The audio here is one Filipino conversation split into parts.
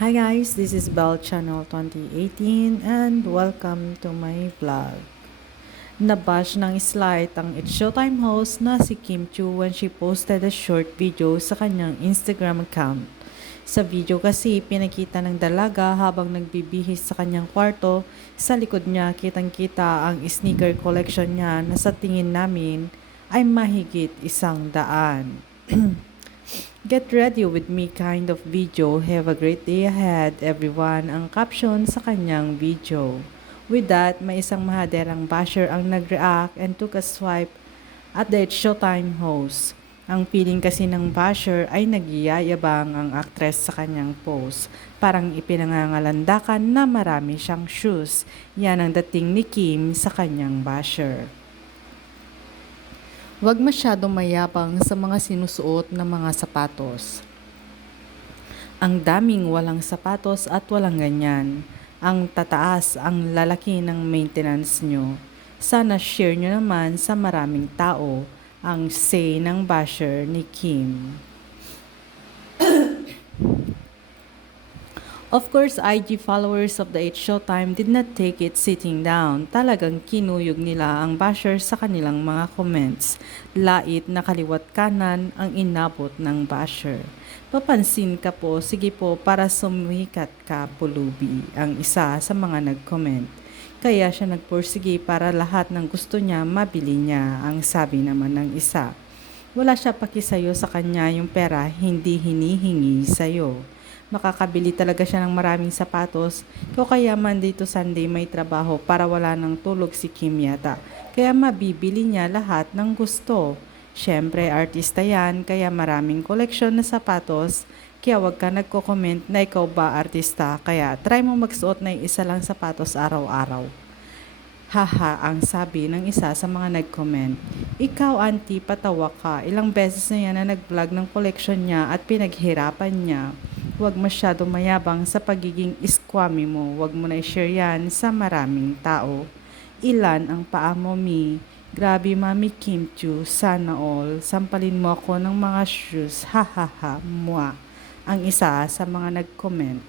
Hi guys, this is Bell Channel 2018 and welcome to my vlog. Nabash ng slide ang It's Showtime host na si Kim Chu when she posted a short video sa kanyang Instagram account. Sa video kasi, pinakita ng dalaga habang nagbibihis sa kanyang kwarto. Sa likod niya, kitang-kita ang sneaker collection niya na sa tingin namin ay mahigit isang daan. Get ready with me kind of video. Have a great day ahead, everyone. Ang caption sa kanyang video. With that, may isang mahaderang basher ang nag-react and took a swipe at the It's Showtime host. Ang feeling kasi ng basher ay nagyayabang ang aktres sa kanyang post. Parang ipinangangalandakan na marami siyang shoes. Yan ang dating ni Kim sa kanyang basher. Huwag masyadong mayabang sa mga sinusuot na mga sapatos. Ang daming walang sapatos at walang ganyan. Ang tataas ang lalaki ng maintenance nyo. Sana share nyo naman sa maraming tao ang say ng basher ni Kim. Of course, IG followers of the H Showtime did not take it sitting down. Talagang kinuyog nila ang basher sa kanilang mga comments. Lait na kaliwat kanan ang inabot ng basher. Papansin ka po, sige po para sumikat ka pulubi ang isa sa mga nag-comment. Kaya siya nagpursige para lahat ng gusto niya mabili niya ang sabi naman ng isa. Wala siya pakisayo sa kanya yung pera hindi hinihingi sa'yo makakabili talaga siya ng maraming sapatos. O kaya Monday to Sunday may trabaho para wala ng tulog si Kim yata. Kaya mabibili niya lahat ng gusto. Siyempre, artista yan, kaya maraming koleksyon na sapatos. Kaya wag ka nagko-comment na ikaw ba artista, kaya try mo magsuot na isa lang sapatos araw-araw. Haha, ang sabi ng isa sa mga nag-comment. Ikaw, auntie, patawa ka. Ilang beses na yan na nag-vlog ng collection niya at pinaghirapan niya. Huwag masyado mayabang sa pagiging iskwami mo. Huwag mo na i-share yan sa maraming tao. Ilan ang paa mo, mi? Grabe, Mami Kim Chu. Sana all. Sampalin mo ako ng mga shoes. Ha ha ha. Mwa. Ang isa sa mga nag-comment.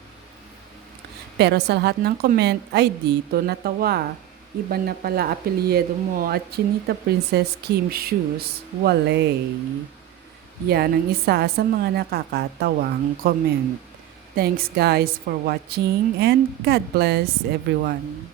Pero sa lahat ng comment ay dito natawa. Iba na pala apelyido mo at Chinita Princess Kim Shoes, Walay. Yan ang isa sa mga nakakatawang comment. Thanks guys for watching and God bless everyone.